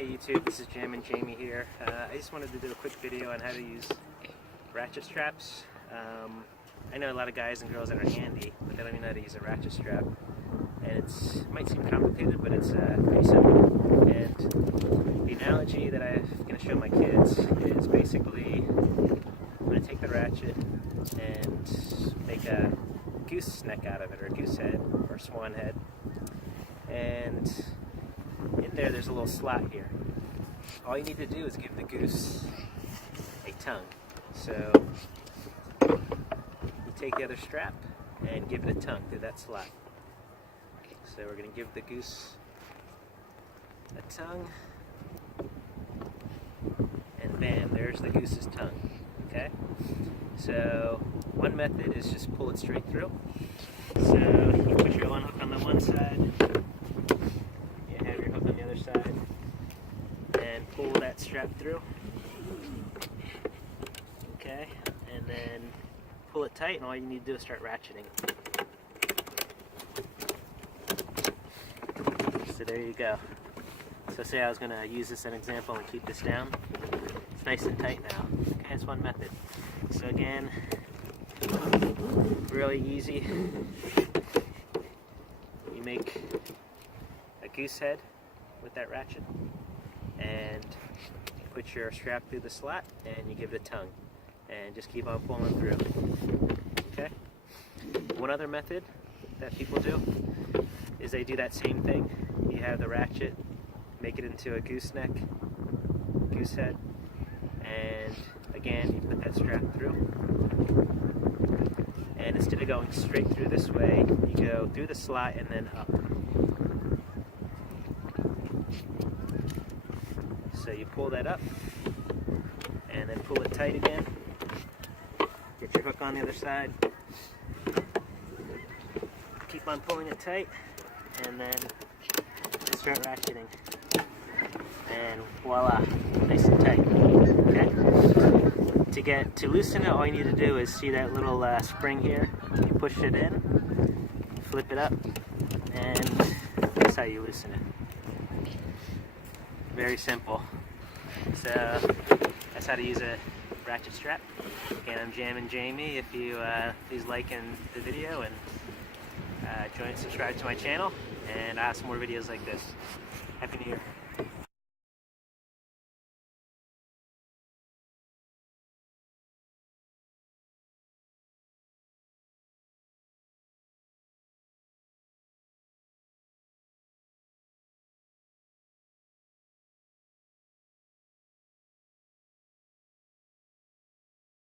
Hey YouTube, this is Jam and Jamie here. I just wanted to do a quick video on how to use ratchet straps. I know a lot of guys and girls that are handy, but they don't even know how to use a ratchet strap. And it might seem complicated, but it's pretty simple. And the analogy that I'm going to show my kids is basically I'm going to take the ratchet and make a goose neck out of it, or a goose head, or swan head. And in there's a little slot here. All you need to do is give the goose a tongue. So you take the other strap and give it a tongue through that slot. So we're going to give the goose a tongue, and bam, there's the goose's tongue. Okay? So one method is just pull it straight through. So you put your one hook on the one side, you have your hook on the other side, and pull that strap through. Okay, and then pull it tight, and all you need to do is start ratcheting. So there you go. So say I was going to use this as an example and keep this down. It's nice and tight now. Okay, that's one method. So again, really easy. You make a goose head with that ratchet, and you put your strap through the slot, and you give it a tongue, and just keep on pulling through. Okay? One other method that people do is they do that same thing. You have the ratchet, make it into a goose neck, goose head, and again you put that strap through, and instead of going straight through this way, you go through the slot and then up. So you pull that up and then pull it tight again, get your hook on the other side, keep on pulling it tight, and then start ratcheting, and voila, nice and tight. Okay? To loosen it, all you need to do is see that little spring here. You push it in, flip it up, and that's how you loosen it. Very simple. So that's how to use a ratchet strap. Again, I'm Jam and Jamie. If you please like the video and subscribe to my channel, and I have some more videos like this. Happy New Year.